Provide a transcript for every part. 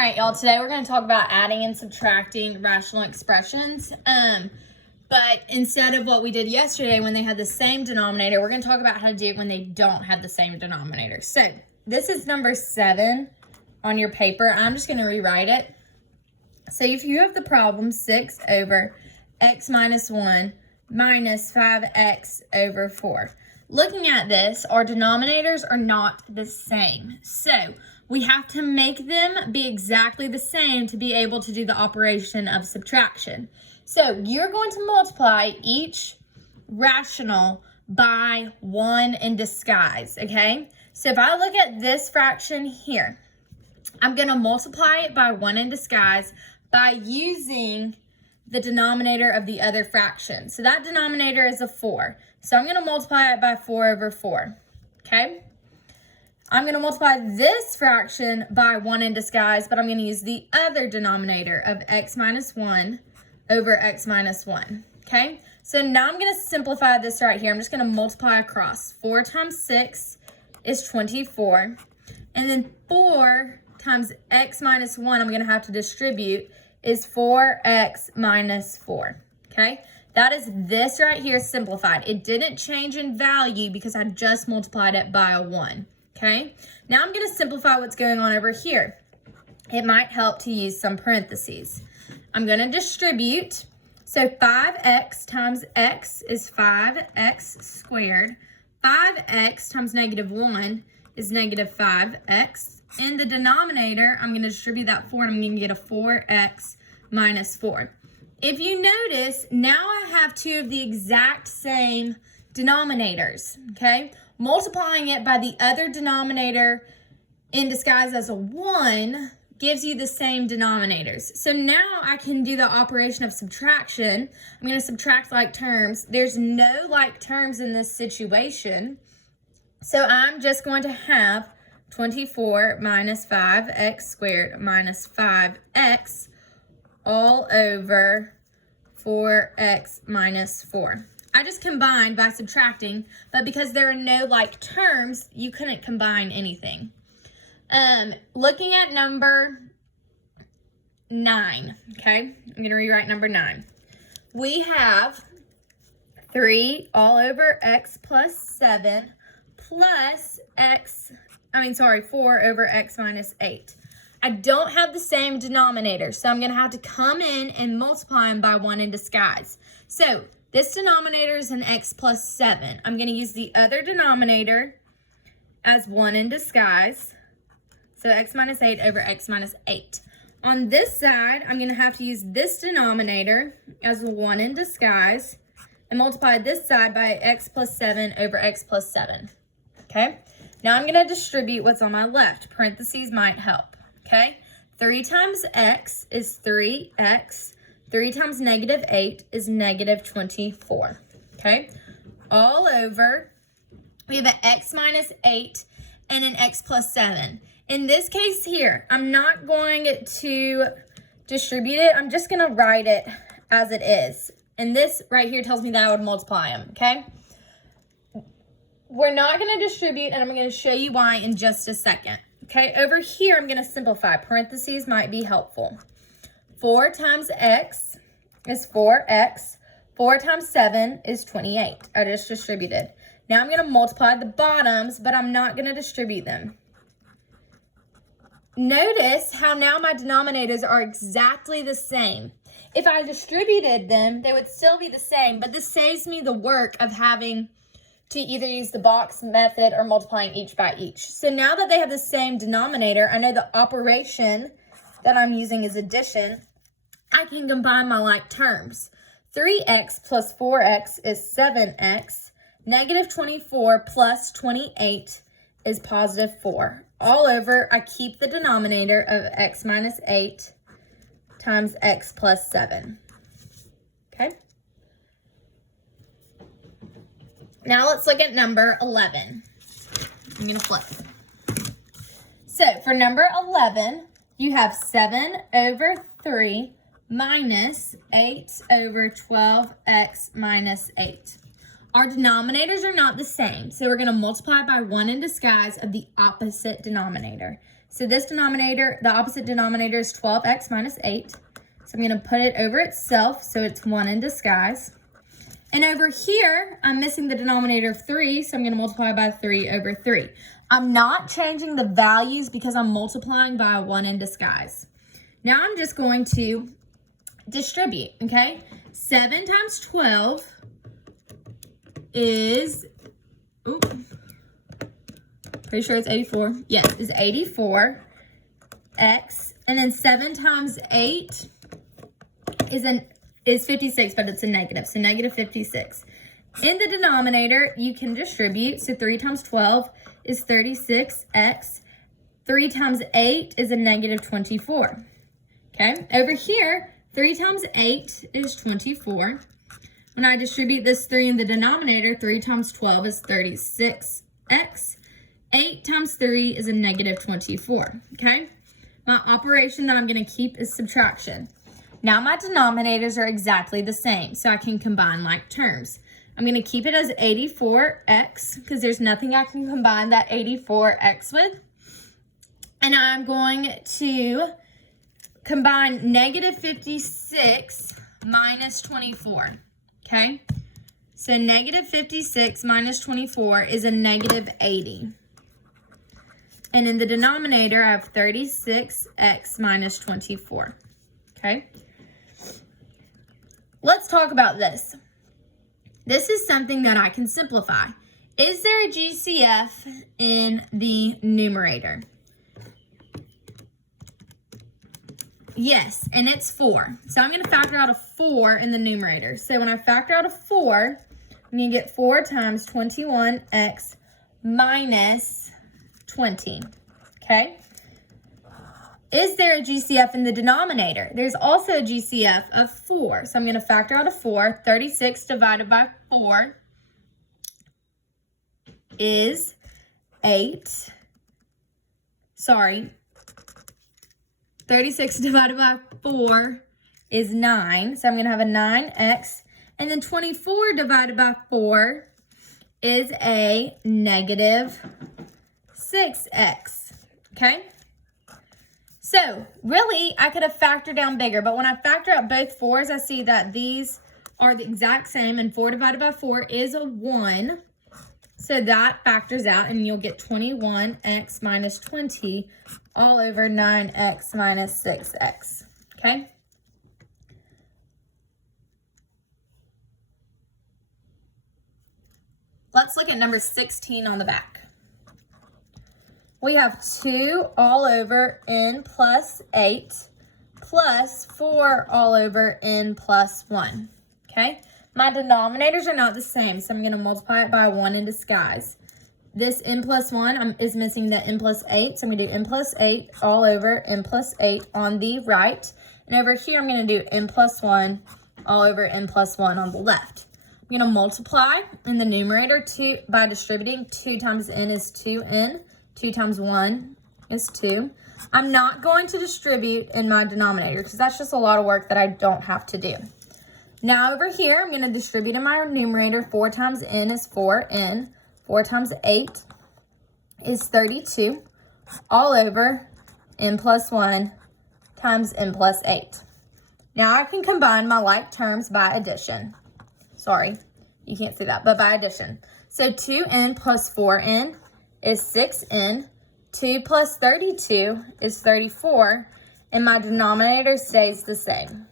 right, y'all, today we're going to talk about adding and subtracting rational expressions. But instead of what we did yesterday when they had the same denominator, we're going to talk about how to do it when they don't have the same denominator. So this is number 7 on your paper. I'm just going to rewrite it. So if you have the problem 6 over x minus 1 minus 5x over 4. Looking at this, our denominators are not the same. So we have to make them be exactly the same to be able to do the operation of subtraction. So you're going to multiply each rational by 1 in disguise, okay? So if I look at this fraction here, I'm going to multiply it by 1 in disguise by using the denominator of the other fraction. So that denominator is a 4. So I'm going to multiply it by 4 over 4, okay? I'm going to multiply this fraction by 1 in disguise, but I'm going to use the other denominator of x minus 1 over x minus 1, okay? So now I'm going to simplify this right here. I'm just going to multiply across. 4 times 6 is 24. And then 4 times x minus 1, I'm going to have to distribute, is 4x minus 4, okay? That is this right here simplified. It didn't change in value because I just multiplied it by a 1, okay? Now I'm going to simplify what's going on over here. It might help to use some parentheses. I'm going to distribute. So 5x times x is 5x squared. 5x times negative 1 is negative 5x. In the denominator, I'm going to distribute that 4, and I'm going to get a 4x minus 4. If you notice, now I have two of the exact same denominators, okay? Multiplying it by the other denominator in disguise as a 1 gives you the same denominators. So now I can do the operation of subtraction. I'm going to subtract like terms. There's no like terms in this situation. So I'm just going to have 24 minus 5x squared minus 5x all over 4x minus 4. I just combined by subtracting, but because there are no like terms, you couldn't combine anything. Looking at number 9, okay? I'm going to rewrite number 9. We have 3 all over x plus 7 plus 4 over x minus 8. I don't have the same denominator, so I'm going to have to come in and multiply them by 1 in disguise. So this denominator is an x plus 7. I'm going to use the other denominator as 1 in disguise. So x minus 8 over x minus 8. On this side, I'm going to have to use this denominator as 1 in disguise and multiply this side by x plus 7 over x plus 7. Okay? Now I'm going to distribute what's on my left. Parentheses might help. Okay? 3 times x is 3x. 3 times negative 8 is negative 24. Okay? All over, we have an x minus 8 and an x plus 7. In this case here, I'm not going to distribute it. I'm just going to write it as it is. And this right here tells me that I would multiply them, okay? We're not going to distribute, and I'm going to show you why in just a second. Okay, over here, I'm going to simplify. Parentheses might be helpful. 4 times x is 4x. 4 times 7 is 28. I just distributed. Now I'm going to multiply the bottoms, but I'm not going to distribute them. Notice how now my denominators are exactly the same. If I distributed them, they would still be the same, but this saves me the work of having to either use the box method or multiplying each by each. So now that they have the same denominator, I know the operation that I'm using is addition. I can combine my like terms. 3x plus 4x is 7x. Negative 24 plus 28 is positive 4. All over, I keep the denominator of x minus 8 times x plus 7. Okay? Now let's look at number 11. I'm going to flip. So for number 11, you have 7 over 3 minus 8 over 12x minus 8. Our denominators are not the same, so we're going to multiply by 1 in disguise of the opposite denominator. So this denominator, the opposite denominator is 12x minus 8. So I'm going to put it over itself, so it's 1 in disguise. And over here, I'm missing the denominator of 3, so I'm going to multiply by 3 over 3. I'm not changing the values because I'm multiplying by a 1 in disguise. Now I'm just going to distribute, okay? 7 times 12 is, pretty sure it's 84. Yes, it's 84x. And then 7 times 8 is 56, but it's a negative, so negative 56. In the denominator, you can distribute, so 3 times 12 is 36x. 3 times 8 is a negative 24. Okay, over here, 3 times 8 is 24. When I distribute this 3 in the denominator, 3 times 12 is 36x. 8 times 3 is a negative 24, okay? My operation that I'm going to keep is subtraction. Now my denominators are exactly the same, so I can combine like terms. I'm going to keep it as 84x because there's nothing I can combine that 84x with. And I'm going to combine negative 56 minus 24, okay? So negative 56 minus 24 is a negative 80. And in the denominator, I have 36x minus 24, okay? Let's talk about this. This is something that I can simplify. Is there a GCF in the numerator? Yes, and it's 4. So I'm going to factor out a 4 in the numerator. So when I factor out a 4, I'm going to get 4 times 21x minus 20, okay? Is there a GCF in the denominator? There's also a GCF of 4. So I'm going to factor out a 4. 36 divided by 4 is 8. 36 divided by 4 is 9. So I'm going to have a 9x. And then 24 divided by 4 is a negative 6x, okay? So really, I could have factored down bigger, but when I factor out both 4s, I see that these are the exact same, and 4 divided by 4 is a 1. So that factors out, and you'll get 21x minus 20 all over 9x minus 6x, okay? Let's look at number 16 on the back. We have 2 all over n plus 8 plus 4 all over n plus 1, okay? My denominators are not the same, so I'm going to multiply it by 1 in disguise. This n plus 1 is missing the n plus 8, so I'm going to do n plus 8 all over n plus 8 on the right. And over here, I'm going to do n plus 1 all over n plus 1 on the left. I'm going to multiply in the numerator by distributing. 2 times n is 2n. 2 times 1 is 2. I'm not going to distribute in my denominator because that's just a lot of work that I don't have to do. Now over here, I'm going to distribute in my numerator. 4 times n is 4n. 4 times 8 is 32 all over n plus 1 times n plus 8. Now I can combine my like terms by addition. Sorry, you can't see that, but by addition. So 2n plus 4n is 6n. 2 plus 32 is 34, and my denominator stays the same.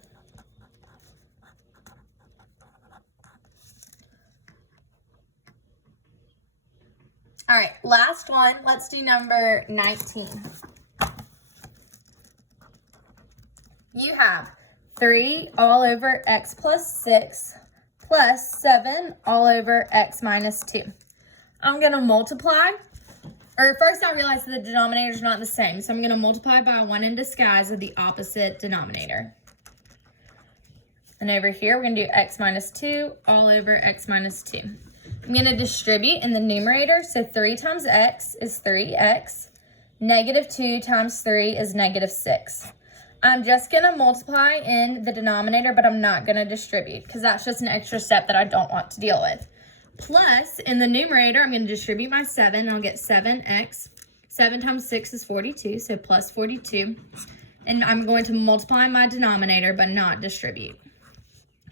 All right, last one. Let's do number 19. You have 3 all over x plus 6 plus 7 all over x minus 2. I'm going to multiply. Or first I realized that the denominator is not the same, so I'm going to multiply by 1 in disguise with the opposite denominator. And over here, we're going to do x minus 2 all over x minus 2. I'm going to distribute in the numerator, so 3 times x is 3x. Negative 2 times 3 is negative 6. I'm just going to multiply in the denominator, but I'm not going to distribute because that's just an extra step that I don't want to deal with. Plus, in the numerator, I'm going to distribute my 7, and I'll get 7x. 7 times 6 is 42, so plus 42. And I'm going to multiply my denominator, but not distribute.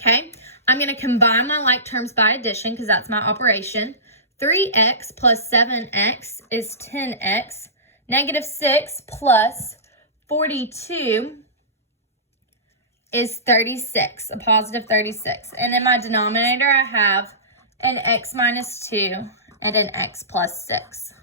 Okay, I'm going to combine my like terms by addition because that's my operation. 3x plus 7x is 10x. Negative 6 plus 42 is 36, a positive 36. And in my denominator, I have an x minus 2 and an x plus 6.